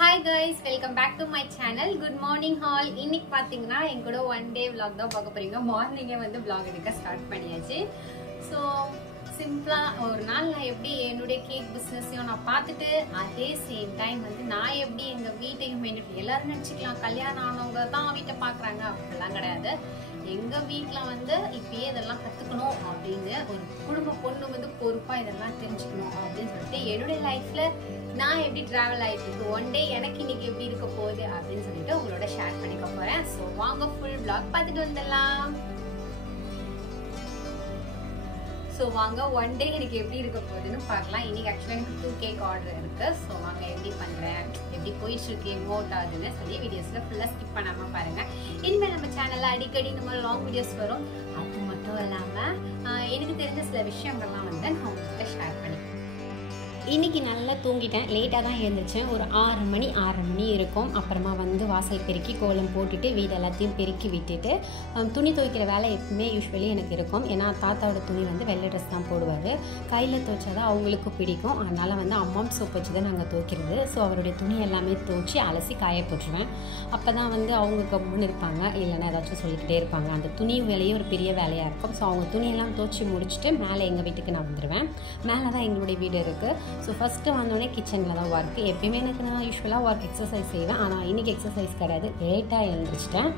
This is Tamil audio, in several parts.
Hi guys, welcome back to my channel. Good morning all. இன்னைக்கு பாத்தீங்கன்னா என் கூட one day vlog தான் பார்க்க போறீங்க. மார்னிங்கே வந்து vlog எடுக்க ஸ்டார்ட் பண்ணியாச்சு. ஸோ சிம்பிளா ஒரு நாள் நான் எப்படி என்னுடைய கேக் பிசினஸையும் நான் பார்த்துட்டு அதே சேம் டைம் வந்து நான் எப்படி எங்க வீட்டையும் எல்லாரும் நினைச்சுக்கலாம் கல்யாணம் ஆனவங்க தான் வீட்டை பாக்குறாங்க அப்படிலாம் கிடையாது. எங்க வீட்டுல வந்து இப்பயே இதெல்லாம் கத்துக்கணும் அப்படின்னு ஒரு குடும்ப பொண்ணு வந்து பொறுப்பா இதெல்லாம் தெரிஞ்சுக்கணும் அப்படின்னு சொல்லிட்டு என்னுடைய லைஃப்ல நான் எப்படி டிராவல் ஆயிட்டு இருக்கு ஒன் டே எனக்கு இன்னைக்கு எப்படி இருக்க போகுது அப்படின்னு சொல்லிட்டு உங்களோட ஷேர் பண்ணிக்க போறேன். ஸோ வாங்க ஃபுல் vlog பார்த்துட்டு வந்துடலாம். ஸோ வாங்க ஒன் டே எனக்கு எப்படி இருக்க போகுதுன்னு பார்க்கலாம். இன்னைக்கு ஆக்சுவலாக எனக்கு 2 கேக் ஆர்டர் இருக்கு. ஸோ வாங்க எப்படி பண்றேன் எப்படி போயிட்டு இருக்கு எமோட் ஆகுதுன்னு சொல்லி வீடியோஸ்ல ஃபுல்லா ஸ்கிப் பண்ணாம பாருங்க. இனிமேல் நம்ம சேனல்ல அடிக்கடி இந்த மாதிரி லாங் வீடியோஸ் வரும். அது மட்டும் இல்லாம எனக்கு தெரிஞ்ச சில விஷயங்கள்லாம் வந்து நான் உங்ககிட்ட ஷேர் பண்ணி இன்னைக்கு நல்லா தூங்கிட்டேன். லேட்டாக தான் எழுந்திரிச்சேன். ஒரு 6 மணி இருக்கும். அப்புறமா வந்து வாசல் பெருக்கி கோலம் போட்டுட்டு வீடு எல்லாத்தையும் பெருக்கி விட்டுட்டு துணி துவைக்கிற வேலை எப்பவுமே யூஸ்வலி எனக்கு இருக்கும். ஏன்னா தாத்தாவோட துணி வந்து வெள்ளை ட்ரெஸ் தான் போடுவார். கையில் துவைச்சாதான் அவங்களுக்கு பிடிக்கும். அதனால் வந்து அம்மாம் சோப் வச்சு தான் நாங்கள் துவைக்கிறது. ஸோ அவருடைய துணி எல்லாமே துவைச்சி அலசி காய போட்டுருவேன். அப்போ தான் வந்து அவங்க கம்முன்னு இருப்பாங்க, இல்லைன்னா ஏதாச்சும் சொல்லிக்கிட்டே இருப்பாங்க. அந்த துணி வேலையும் ஒரு பெரிய வேலையாக இருக்கும். ஸோ அவங்க துணியெல்லாம் துவைச்சி முடிச்சுட்டு மேலே எங்கள் வீட்டுக்கு நான் வந்துடுவேன். மேலே தான் எங்களுடைய வீடு இருக்குது. ஸோ ஃபஸ்ட்டு வந்தோடனே கிச்சனில் தான் ஒர்க்கு. எப்பயுமே எனக்கு நான் யூஸ்வலாக ஒர்க் எக்ஸசைஸ் செய்வேன். ஆனால் இன்றைக்கி எக்ஸசைஸ் கிடையாது. லேட்டாக எழுந்திரிச்சிட்டேன்.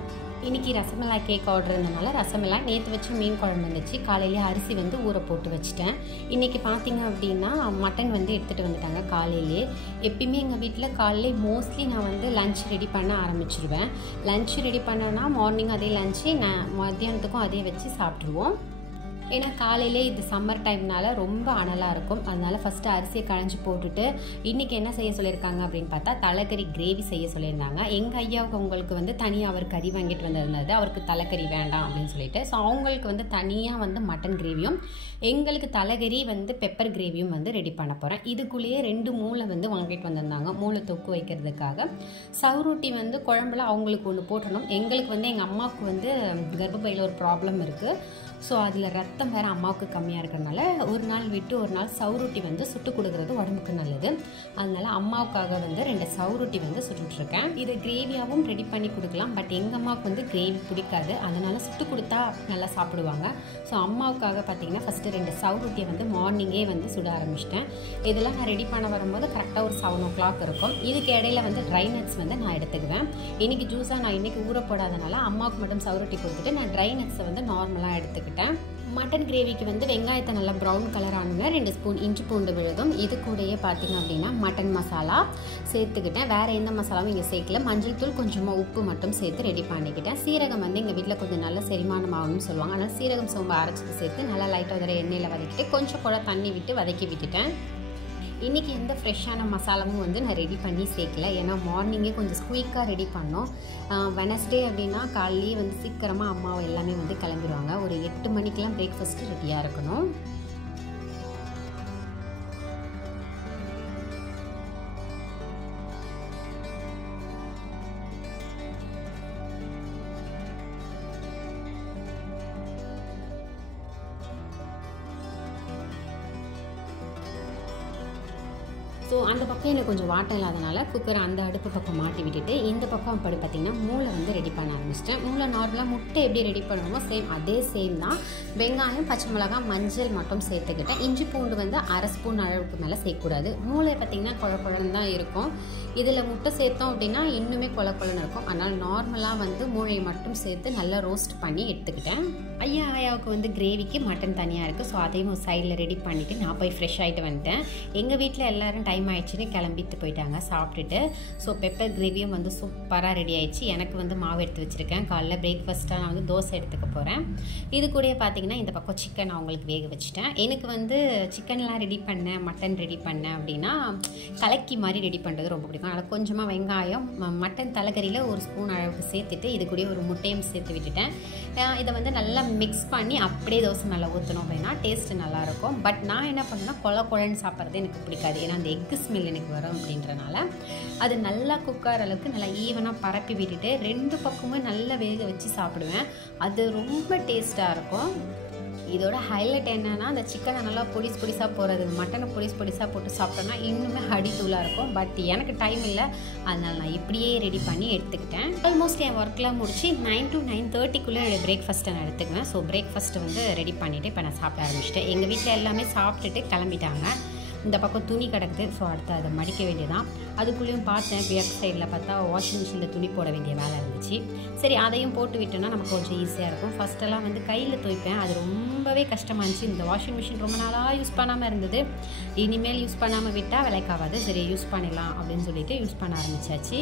இன்றைக்கி ரசமலாய் கேக் ஆர்டர் இருந்தனால ரசமலாய் நேற்று வச்சு மீன் குழம்பு இருந்துச்சு. காலையிலேயே அரிசி வந்து ஊற போட்டு வச்சுட்டேன். இன்றைக்கி பார்த்திங்க அப்படின்னா மட்டன் வந்து எடுத்துகிட்டு வந்துட்டாங்க காலையிலே. எப்பயுமே எங்கள் வீட்டில் காலையிலே மோஸ்ட்லி நான் வந்து லன்ச் ரெடி பண்ண ஆரம்பிச்சிருவேன். லன்ச் ரெடி பண்ணேன்னா மார்னிங் அதே லஞ்சு நான் மத்தியானத்துக்கும் அதே வச்சு சாப்பிட்ருவோம். ஏன்னா காலையிலே இது சம்மர் டைம்னால ரொம்ப அனலாக இருக்கும். அதனால் ஃபஸ்ட்டு அரிசியை களைஞ்சி போட்டுட்டு இன்றைக்கி என்ன செய்ய சொல்லியிருக்காங்க அப்படின்னு பார்த்தா தலைக்கறி கிரேவி செய்ய சொல்லியிருந்தாங்க. எங்கள் ஐயாவுக்கு அவங்களுக்கு வந்து தனியாக அவர் கறி வாங்கிட்டு வந்திருந்தது. அவருக்கு தலைக்கறி வேண்டாம் அப்படின்னு சொல்லிட்டு ஸோ அவங்களுக்கு வந்து தனியாக வந்து மட்டன் கிரேவியும் எங்களுக்கு தலைக்கறி வந்து பெப்பர் கிரேவியும் வந்து ரெடி பண்ண போகிறேன். இதுக்குள்ளேயே 2 மூளை வந்து வாங்கிட்டு வந்திருந்தாங்க. மூளை தொக்கு வைக்கிறதுக்காக. சவுரொட்டி வந்து குழம்புல அவங்களுக்கு ஒன்று போட்டணும். எங்களுக்கு வந்து எங்கள் அம்மாவுக்கு வந்து கர்ப்பப்பையில் ஒரு ப்ராப்ளம் இருக்குது. ஸோ அதில் ரத்தம் வேறு அம்மாவுக்கு கம்மியாக இருக்கிறதுனால ஒரு நாள் விட்டு ஒரு நாள் சவுரொட்டி வந்து சுட்டு கொடுக்குறது உடம்புக்கு நல்லது. அதனால் அம்மாவுக்காக வந்து 2 சவுரொட்டி வந்து சுட்டுட்ருக்கேன். இதை கிரேவியாகவும் ரெடி பண்ணி கொடுக்கலாம். பட் எங்கள் அம்மாவுக்கு வந்து கிரேவி பிடிக்காது. அதனால் சுட்டு கொடுத்தா நல்லா சாப்பிடுவாங்க. ஸோ அம்மாவுக்காக பார்த்திங்கன்னா ஃபஸ்ட்டு 2 சவுரொட்டியை வந்து மார்னிங்கே வந்து சுட ஆரம்பிச்சிட்டேன். இதெல்லாம் நான் ரெடி பண்ண வரும்போது கரெக்டாக ஒரு 7 o'clock இருக்கும். இதுக்கு இடையில வந்து ட்ரை நட்ஸ் வந்து நான் எடுத்துக்குவேன். இன்றைக்கி ஜூஸாக நான் இன்றைக்கி ஊற போடாதனால அம்மாவுக்கு மட்டும் சவுரொட்டி கொடுத்துட்டு நான் ட்ரை நட்ஸை வந்து நார்மலாக எடுத்துக்கிட்டேன். மட்டன் கிரேவிக்கு வந்து வெங்காயத்தை நல்லா ப்ரௌன் கலர் ஆனோன்னா 2 ஸ்பூன் இஞ்சி பூண்டு விழுதும். இது கூடயே பார்த்திங்க அப்படின்னா மட்டன் மசாலா சேர்த்துக்கிட்டேன். வேறு எந்த மசாலாவும் இங்கே சேர்க்கல. மஞ்சள் தூள் கொஞ்சமாக உப்பு மட்டும் சேர்த்து ரெடி பண்ணிக்கிட்டேன். சீரகம் வந்து எங்கள் வீட்டில் கொஞ்சம் நல்ல செரிமானம் ஆகும்னு சொல்லுவாங்க. அதனால் சீரகம் சோம்பு அரைச்சிட்டு சேர்த்து நல்லா லைட்டாக ஒரு எண்ணெயில் வதக்கிட்டு கொஞ்சம் கூட தண்ணி விட்டு வதக்கி விட்டுட்டேன். இன்றைக்கி எந்த ஃப்ரெஷ்ஷான மசாலாவும் வந்து நான் ரெடி பண்ணி சேர்க்கல. ஏன்னா மார்னிங்கே கொஞ்சம் ஸ்குயிக்காக ரெடி பண்ணோம். வெனஸ்டே அப்படின்னா காலையிலேயே வந்து சீக்கிரமாக அம்மாவை எல்லாமே வந்து கிளம்பிடுவாங்க. ஒரு 8 மணிக்கெலாம் பிரேக்ஃபாஸ்ட்டு ரெடியாக இருக்கணும். ஸோ அந்த பக்கம் எனக்கு கொஞ்சம் வாட்டம் இல்லாதனால குக்கரை அந்த அடுப்பு பக்கம் மாட்டி விட்டுட்டு இந்த பக்கம் அப்படி பார்த்திங்கன்னா மூளை வந்து ரெடி பண்ண ஆரம்பிச்சிட்டேன். மூளை நார்மலாக முட்டை எப்படி ரெடி பண்ணுவோமோ அதே சேம் தான். வெங்காயம் பச்சை மிளகாய் மஞ்சள் மட்டும் சேர்த்துக்கிட்டேன். இஞ்சி பூண்டு வந்து 1/2 ஸ்பூன் அளவுக்கு மேலே சேர்க்கக்கூடாது. மூளை பார்த்திங்கன்னா குழன்னு தான் இருக்கும். இதில் முட்டை சேர்த்தோம் அப்படின்னா இன்னுமே குழன்னு இருக்கும். அதனால் நார்மலாக வந்து மூளையை மட்டும் சேர்த்து நல்லா ரோஸ்ட் பண்ணி எடுத்துக்கிட்டேன். ஐயாவுக்கு வந்து கிரேவிக்கு மட்டன் தனியாக இருக்குது. ஸோ அதையும் ஒரு சைடில் ரெடி பண்ணிவிட்டு நான் போய் ஃப்ரெஷ் ஆகிட்டு வந்துட்டேன். எங்கள் வீட்டில் எல்லோரும் டைம் ஆயிடுச்சுன்னு கிளம்பிட்டு போயிட்டாங்க சாப்பிட்டுட்டு. ஸோ பெப்பர் கிரேவியும் வந்து சூப்பராக ரெடி ஆயிடுச்சு. எனக்கு வந்து மாவு எடுத்து வச்சுருக்கேன். காலைல பிரேக்ஃபாஸ்ட்டாக நான் வந்து தோசை எடுத்துக்க போகிறேன். இது கூட பார்த்திங்கன்னா இந்த பக்கம் சிக்கன் அவங்களுக்கு வேக வச்சுட்டேன். எனக்கு வந்து சிக்கன்லாம் ரெடி பண்ணேன் மட்டன் ரெடி பண்ணேன் அப்படின்னா கலக்கி மாதிரி ரெடி பண்ணுறது ரொம்ப பிடிக்கும். அதனால் கொஞ்சமாக வெங்காயம் மட்டன் தலைக்கறியில் 1 ஸ்பூன் அளவுக்கு சேர்த்துட்டு இது கூட ஒரு முட்டையும் சேர்த்து விட்டுட்டேன். இதை வந்து நல்லா மிக்ஸ் பண்ணி அப்படியே தோசை மேலே ஊற்றணும் அப்படின்னா டேஸ்ட்டு நல்லாயிருக்கும். பட் நான் என்ன பண்ணேன்னா குழன்னு சாப்பிட்றது எனக்கு பிடிக்காது. ஏன்னா அந்த எக்கு ஸ்மெல் எனக்கு வரும் அப்படின்றனால அது நல்லா குக்கர் அளவுக்கு நல்லா ஈவனாக பரப்பி விட்டுட்டு 2 பக்கமும் நல்லா வேக வச்சு சாப்பிடுவேன். அது ரொம்ப டேஸ்ட்டாக இருக்கும். இதோட ஹைலைட் என்னன்னா அந்த சிக்கனை நல்லா பொடிசாக போகிறது, மட்டனை பொடிசாக போட்டு சாப்பிட்டோன்னா இன்னுமே அடித்தூளாக இருக்கும். பட் எனக்கு டைம் இல்லை, அதனால் நான் இப்படியே ரெடி பண்ணி எடுத்துக்கிட்டேன். ஆல்மோஸ்ட் என் ஒர்க்லாம் முடிச்சு 9 to 9:30க்குள்ளே என்னுடைய பிரேக்ஃபாஸ்ட்டை நான் எடுத்துக்குவேன். ஸோ பிரேக்ஃபாஸ்ட்டு வந்து ரெடி பண்ணிவிட்டு இப்போ நான் சாப்பிட ஆரம்பிச்சிட்டேன். எங்கள் வீட்டில் எல்லாமே சாப்பிட்டுட்டு கிளம்பிட்டாங்க. இந்த பக்கம் துணி கிடக்குது. ஸோ அடுத்து அதை மடிக்க வேண்டியதான். அதுக்குள்ளேயும் பார்த்தேன், பேக் சைடில் பார்த்தா வாஷிங் மிஷினில் துணி போட வேண்டிய வேலை இருந்துச்சு. சரி அதையும் போட்டு விட்டோன்னா நமக்கு கொஞ்சம் ஈஸியாக இருக்கும். ஃபஸ்ட்டெல்லாம் வந்து கையில் துவைப்பேன், அது ரொம்பவே கஷ்டமாக இருந்துச்சு. இந்த வாஷிங் மிஷின் ரொம்ப நாளாக யூஸ் பண்ணாமல் இருந்தது. இனிமேல் யூஸ் பண்ணாமல் விட்டால் விலைக்காகாது, சரி யூஸ் பண்ணிடலாம் அப்படின்னு சொல்லிட்டு யூஸ் பண்ண ஆரம்பிச்சாச்சு.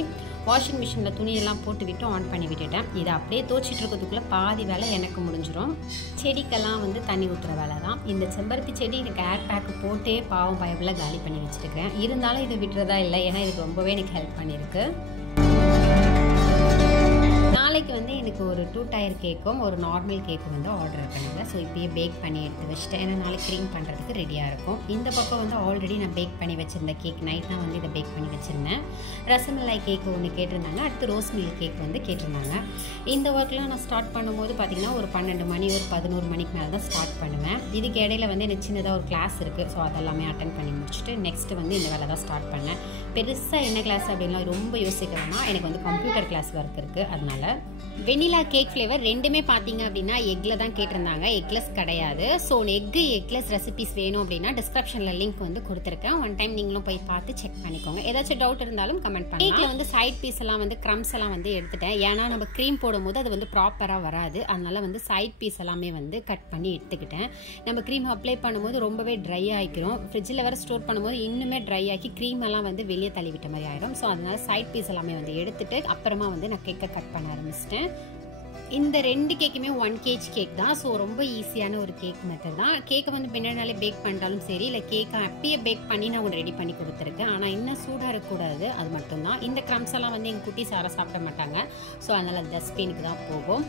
வாஷிங் மிஷினில் துணியெல்லாம் போட்டு விட்டு ஆன் பண்ணி விட்டுட்டேன். இதை அப்படியே துவைச்சிட்டு இருக்கிறதுக்குள்ளே பாதி வேலை எனக்கு முடிஞ்சிடும். செடிக்கெல்லாம் வந்து தண்ணி ஊற்றுற வேலை தான். இந்த செம்பருத்தி செடி எனக்கு ஏர் பேக்கு போட்டே பாவம் பயப்பில் காலி பண்ணி வச்சுருக்கேன். இருந்தாலும் இதை விட்டுறதா இல்லை, ஏன்னா இதுக்கு ரொம்பவே எனக்கு ஹெல்ப் பண்ணியிருக்கு. நாளைக்கு வந்து எனக்கு ஒரு 2 டயர் கேக்கும் ஒரு நார்மல் கேக்கும் வந்து ஆர்டர் பண்ணுங்க. ஸோ இப்போயே பேக் பண்ணி எடுத்து வச்சுட்டேன், ஏன்னா நாளைக்கு க்ரீம் பண்ணுறதுக்கு ரெடியாக இருக்கும். இந்த பக்கம் வந்து ஆல்ரெடி நான் பேக் பண்ணி வச்சுருந்த கேக் நைட் தான் வந்து இதை பேக் பண்ணி வச்சுருந்தேன். ரசமலாய் கேக்கு ஒன்று கேட்டிருந்தாங்க, அடுத்து ரோஸ் மில்க் கேக் வந்து கேட்டிருந்தாங்க. இந்த ஒர்க்லாம் நான் ஸ்டார்ட் பண்ணும்போது பார்த்திங்கன்னா ஒரு 12 மணி ஒரு 11 மணிக்கு மேலே தான் ஸ்டார்ட் பண்ணுவேன். இதுக்கு இடையில வந்து எனக்கு சின்னதாக ஒரு கிளாஸ் இருக்குது. ஸோ அதெல்லாமே அட்டன் பண்ணி முடிச்சுட்டு நெக்ஸ்ட்டு வந்து இந்த வேலை தான் ஸ்டார்ட் பண்ணேன். பெருசாக என்ன கிளாஸ் அப்படின்லாம் ரொம்ப யோசிக்கிறேன்னா எனக்கு வந்து கம்ப்யூட்டர் கிளாஸ் ஒர்க் இருக்குது. அதனால் வெனிலா கேக் ஃப்ளேவர் ரெண்டுமே பார்த்தீங்க அப்படின்னா எக்கில் தான் கேட்டிருந்தாங்க, எக்லெஸ் கிடையாது. ஸோ எக்லெஸ் ரெசிபிஸ் வேணும் அப்படின்னா டிஸ்கிரிப்ஷனில் லிங்க் வந்து கொடுத்துருக்கேன். ஒன் டைம் நீங்களும் போய் பார்த்து செக் பண்ணிக்கோங்க. ஏதாச்சும் டவுட் இருந்தாலும் கமெண்ட் பண்ணுங்க. கேக்கில் வந்து சைட் பீஸ் எல்லாம் வந்து க்ரம்ஸ் எல்லாம் வந்து எடுத்துட்டேன், ஏன்னா நம்ம க்ரீம் போடும்போது அது வந்து ப்ராப்பராக வராது. அதனால வந்து சைட் பீஸ் எல்லாமே வந்து கட் பண்ணி எடுத்துக்கிட்டேன். நம்ம க்ரீம் அப்ளை பண்ணும்போது ரொம்பவே ட்ரை ஆகிக்கிறோம். ஃப்ரிட்ஜில் வேறு ஸ்டோர் பண்ணும்போது இன்னுமே ட்ரை ஆகி க்ரீம் எல்லாம் வந்து வெளியே தள்ளிவிட்ட மாதிரி ஆகிடும். ஸோ அதனால சைட் பீஸ் எல்லாமே வந்து எடுத்துட்டு அப்புறமா வந்து நான் கேக்கை கட் பண்ண ஆரம்பிச்சிட்டேன். இந்த 2 கேக்குமே 1 kg கேக் தான். ஸோ ரொம்ப ஈஸியான ஒரு கேக் மெத்தட் தான். கேக்கை வந்து பின்னாடினாலே பேக் பண்ணிட்டாலும் சரி, இல்லை கேக்கை அப்படியே பேக் பண்ணி நான் ஒன்று ரெடி பண்ணி கொடுத்துருக்கேன். ஆனால் இன்னும் சூடாக இருக்கக்கூடாது, அது மட்டும்தான். இந்த க்ரம்ஸ் எல்லாம் வந்து எங்கள் குட்டி சாரை சாப்பிட மாட்டாங்க. ஸோ அதனால் டஸ்ட்பினுக்கு தான் போகும்.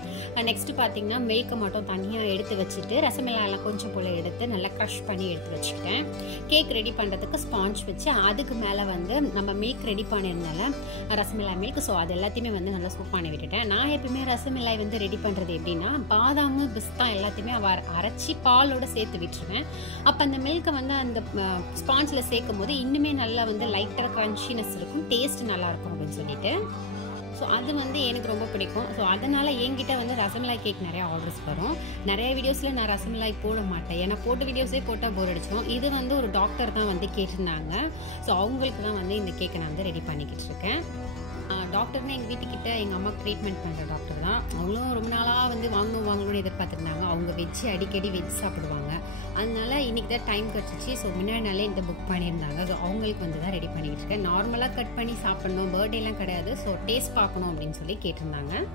நெக்ஸ்ட்டு பார்த்தீங்கன்னா மில்கை மட்டும் தனியாக எடுத்து வச்சுட்டு ரசமலாயெல்லாம் கொஞ்சம் போல் எடுத்து நல்லா க்ரஷ் பண்ணி எடுத்து வச்சுக்கிட்டேன். கேக் ரெடி பண்ணுறதுக்கு ஸ்பாஞ்ச் வச்சு அதுக்கு மேலே வந்து நம்ம மில்க் ரெடி பண்ணியிருந்தால ரசமலாய் மில்க், ஸோ அது எல்லாத்தையுமே வந்து நல்லா சூப் பண்ணி விட்டுட்டேன். நான் எப்பவுமே ரசமலாய் வந்து ரெடி பண்ணுறது எப்படின்னா பாதாமு பிஸ்தா எல்லாத்தையுமே அரைச்சி பாலோட சேர்த்து விட்டுருவேன். அப்போ அந்த மில்கை வந்து அந்த ஸ்பாஞ்சில் சேர்க்கும் போது இன்னுமே நல்லா வந்து லைட்டாக க்ரன்ச்சினஸ் இருக்கும், டேஸ்ட் நல்லாயிருக்கும் அப்படின்னு சொல்லிட்டு. ஸோ அது வந்து எனக்கு ரொம்ப பிடிக்கும். ஸோ அதனால் என்கிட்ட வந்து ரசமலாய் கேக் நிறையா ஆர்டர்ஸ் வரும். நிறைய வீடியோஸில் நான் ரசமலாய் போட மாட்டேன், ஏன்னா போட்ட வீடியோஸே போட்டால் போர் அடிச்சிடும். இது வந்து ஒரு டாக்டர் தான் வந்து கேட்டிருந்தாங்க. ஸோ அவங்களுக்கு தான் வந்து இந்த கேக்கை நான் வந்து ரெடி பண்ணிக்கிட்டு இருக்கேன். டாக்டர்னு எங்கள் வீட்டுக்கிட்ட எங்கள் அம்மாவுக்கு ட்ரீட்மெண்ட் பண்ணுற டாக்டர் தான். அவங்களும் ரொம்ப நாளாக வந்து வாங்கணும்னு எதிர்பார்த்துருந்தாங்க. அவங்க அடிக்கடி வெஜ் சாப்பிடுவாங்க. அதனால இன்றைக்கி தான் டைம் கிடச்சிச்சு. ஸோ முன்னாடி நாளே இந்த புக் பண்ணியிருந்தாங்க. ஸோ அவங்களுக்கு வந்து தான் ரெடி பண்ணிக்கிட்டு இருக்கேன். நார்மலாக கட் பண்ணி சாப்பிட்ணும், பர்த்டேலாம் கிடையாது. ஸோ டேஸ்ட் பார்க்கணும் அப்படின்னு சொல்லி கேட்டிருந்தாங்க.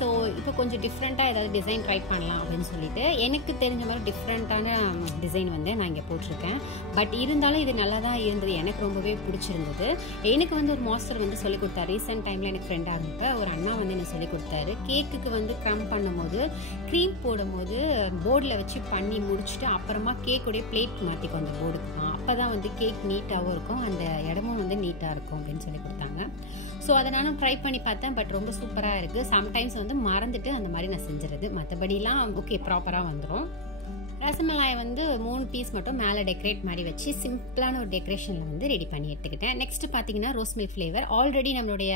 ஸோ இப்போ கொஞ்சம் டிஃப்ரெண்ட்டாக ஏதாவது டிசைன் ட்ரை பண்ணலாம் அப்படின்னு சொல்லிட்டு எனக்கு தெரிஞ்ச மாதிரி டிஃப்ரெண்ட்டான டிசைன் வந்து நான் இங்கே போட்டிருக்கேன். பட் இருந்தாலும் இது நல்லா தான் இருந்தது, எனக்கு ரொம்பவே பிடிச்சிருந்தது. எனக்கு வந்து ஒரு மாஸ்டர் வந்து சொல்லிக் கொடுத்தாரு. ரீசெண்ட் டைமில் எனக்கு ஃப்ரெண்டாக இருந்தப்ப ஒரு அண்ணா வந்து எனக்கு சொல்லிக் கொடுத்தாரு. கேக்குக்கு வந்து க்ரம் பண்ணும்போது க்ரீம் போடும்போது போர்டில் வச்சு பண்ணி முடிச்சுட்டு அப்புறமா கேக்குடைய பிளேட் மாற்றிக்கும் அந்த போர்டுக்கு தான். அப்போ தான் வந்து கேக் நீட்டாகவும் இருக்கும், அந்த இடமும் வந்து நீட்டாக இருக்கும் அப்படின்னு சொல்லி கொடுத்தாங்க. ஸோ அதை நானும் ட்ரை பண்ணி பார்த்தேன். பட் ரொம்ப சூப்பராக இருக்குது. சம்டைம்ஸ் வந்து மறந்துட்டு அந்த மாதிரி நான் செஞ்சுறது, மற்றபடிலாம் ஓகே ப்ராப்பராக வந்துடும். ரசமலாயை வந்து 3 பீஸ் மட்டும் மேலே டெக்கரேட் மாதிரி வச்சு சிம்பிளான ஒரு டெக்கரேஷனில் வந்து ரெடி பண்ணி எடுத்துக்கிட்டேன். நெக்ஸ்ட் பார்த்தீங்கன்னா ரோஸ் மில்க் ஃப்ளேவர். ஆல்ரெடி நம்மளுடைய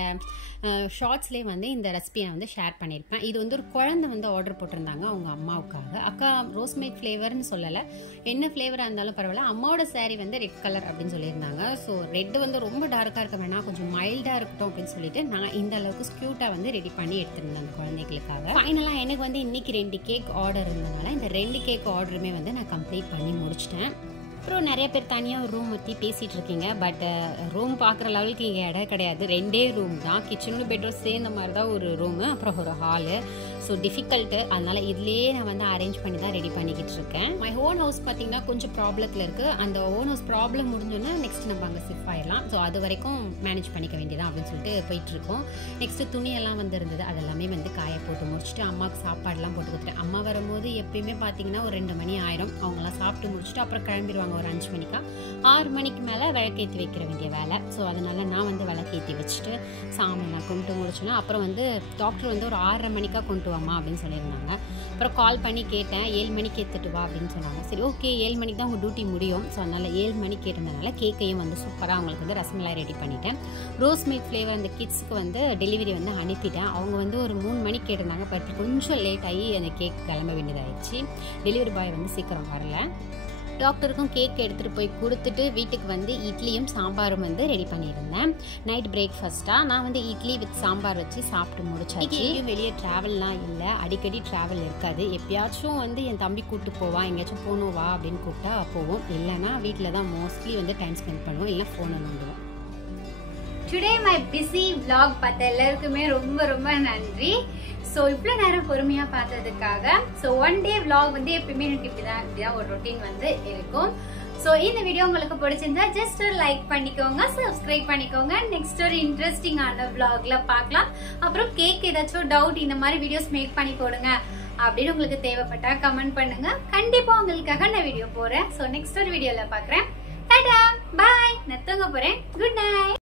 ஷார்ட்ஸ்லேயே வந்து இந்த ரெசிபியை நான் வந்து ஷேர் பண்ணியிருப்பேன். இது வந்து ஒரு குழந்தை வந்து ஆர்டர் போட்டிருந்தாங்க அவங்க அம்மாவுக்காக. அக்கா ரோஸ் மில்க் ஃப்ளேவர்னு சொல்லலை, என்ன ஃப்ளேவராக இருந்தாலும் பரவாயில்ல, அம்மாவோட சாரீ வந்து ரெட் கலர் அப்படின்னு சொல்லியிருந்தாங்க. ஸோ ரெட்டு வந்து ரொம்ப டார்க்காக இருக்க வேணாம், கொஞ்சம் மைல்டாக இருக்கட்டும் அப்படின்னு சொல்லிட்டு நான் இந்த அளவுக்கு க்யூட்டாக வந்து ரெடி பண்ணி எடுத்துருந்தேன் அந்த குழந்தைகளுக்காக. ஃபைனலாக எனக்கு வந்து இன்னைக்கு 2 கேக் ஆர்டர் இருந்ததுனால இந்த 2 கேக் ஆர்டருமே வந்து நான் கம்ப்ளீட் பண்ணி முடிச்சிட்டேன். அப்புறம் நிறைய பேர் தனியாக ஒரு ரூம் பற்றி பேசிகிட்டு இருக்கீங்க. பட் ரூம் பார்க்குற லெவலுக்கு இங்கே இடம் கிடையாது. 2 ரூம் தான், கிச்சனோட பெட்ரூம் சேர்ந்த மாதிரி தான் ஒரு ரூமு, அப்புறம் ஒரு ஹாலு. ஸோ டிஃபிகல்ட்டு, அதனால் இதுலேயே நான் வந்து அரேஞ்ச் பண்ணி தான் ரெடி பண்ணிக்கிட்டு இருக்கேன். மை ஓன் ஹவுஸ் பார்த்திங்கன்னா கொஞ்சம் ப்ராப்ளத்தில் இருக்குது. அந்த ஓன் ஹவுஸ் ப்ராப்ளம் முடிஞ்சோன்னா நெக்ஸ்ட் நம்ம அங்கே ஷிஃப்ட் ஆகிடலாம். ஸோ அது வரைக்கும் மேனேஜ் பண்ணிக்க வேண்டியதான் அப்படின்னு சொல்லிட்டு போயிட்டுருக்கோம். நெக்ஸ்ட்டு துணியெல்லாம் வந்து இருந்தது, அதெல்லாமே வந்து காய போட்டு முடிச்சுட்டு அம்மாவுக்கு சாப்பாடெலாம் போட்டு கொடுத்துட்டேன். அம்மா வரும்போது எப்பயுமே பார்த்திங்கன்னா ஒரு 2 மணி ஆயிரும். அவங்களாம் சாப்பிட்டு முடிச்சுட்டு அப்புறம் கிளம்பிடுவாங்க ஒரு 5 மணிக்கா. 6 மணிக்கு மேலே விளக்கேற்றி வைக்கிற வேண்டிய வேலை. ஸோ அதனால் நான் வந்து விளக்கேற்றி வச்சுட்டு சாமியெல்லாம் கும்பிட்டு முடிச்சோன்னா அப்புறம் வந்து டாக்டர் வந்து ஒரு 6:30 மணிக்காக கொண்டு வாமா அப்படின்னு சொல்லியிருந்தாங்க. அப்புறம் கால் பண்ணி கேட்டேன், 7 மணிக்கு எடுத்துட்டு வா அப்படின்னு சொன்னாங்க. சரி ஓகே, 7 மணிக்கு தான் உங்கள் டியூட்டி முடியும். ஸோ அதனால் 7 மணிக்கு கேட்டிருந்தனால கேக்கையும் வந்து சூப்பராக அவங்களுக்கு வந்து ரசமலாய் ரெடி பண்ணிட்டேன். ரோஸ் மில்க் ஃப்ளேவர் அந்த கிட்ஸுக்கு வந்து டெலிவரி வந்து அனுப்பிட்டேன். அவங்க வந்து ஒரு 3 மணிக்கு கேட்டிருந்தாங்க. பட் கொஞ்சம் லேட் ஆகி அந்த கேக் கிளம்ப வேண்டியதாகிடுச்சு. டெலிவரி பாய் வந்து சீக்கிரம் வரல. டாக்டருக்கும் கேக் எடுத்துகிட்டு போய் கொடுத்துட்டு வீட்டுக்கு வந்து இட்லியும் சாம்பாரும் வந்து ரெடி பண்ணியிருந்தேன். நைட் பிரேக்ஃபாஸ்ட்டாக நான் வந்து இட்லி வித் சாம்பார் வச்சு சாப்பிட்டு முடிச்சாச்சு. வெளியே ட்ராவல்லாம் இல்லை, அடிக்கடி ட்ராவல் இருக்காது. எப்பயாச்சும் வந்து என் தம்பி கூப்பிட்டு போவான், எங்கேயாச்சும் போகணும் வா அப்படின்னு கூப்பிட்டா போவோம். இல்லைனா வீட்டில் தான் மோஸ்ட்லி வந்து டைம் ஸ்பெண்ட் பண்ணுவோம், இல்லை ஃபோனை நோண்டுவோம். டுடே மை பிஸி vlog பார்த்த எல்லாருக்குமே ரொம்ப ரொம்ப நன்றி. ஸோ இவ்வளோ நேரம் பொறுமையாக பார்த்ததுக்காக. ஸோ ஒன் டே vlog வந்து எப்பயுமே எனக்கு இப்படிதான் ஒரு ரொட்டீன் வந்து இருக்கும். ஸோ இந்த வீடியோ உங்களுக்கு பிடிச்சிருந்தா ஜஸ்ட் ஒரு லைக் பண்ணிக்கோங்க, சப்ஸ்கிரைப் பண்ணிக்கோங்க. நெக்ஸ்ட் ஒரு இன்ட்ரெஸ்டிங்கான vlogல பார்க்கலாம். அப்புறம் கேக் ஏதாச்சும் டவுட், இந்த மாதிரி வீடியோஸ் மேக் பண்ணி போடுங்க அப்படின்னு உங்களுக்கு தேவைப்பட்டா கமெண்ட் பண்ணுங்க. கண்டிப்பா உங்களுக்காக நான் வீடியோ போறேன். ஸோ நெக்ஸ்ட் ஒரு வீடியோல பார்க்குறேன். டாடா பாய். நான் தூங்க போறேன். Good night.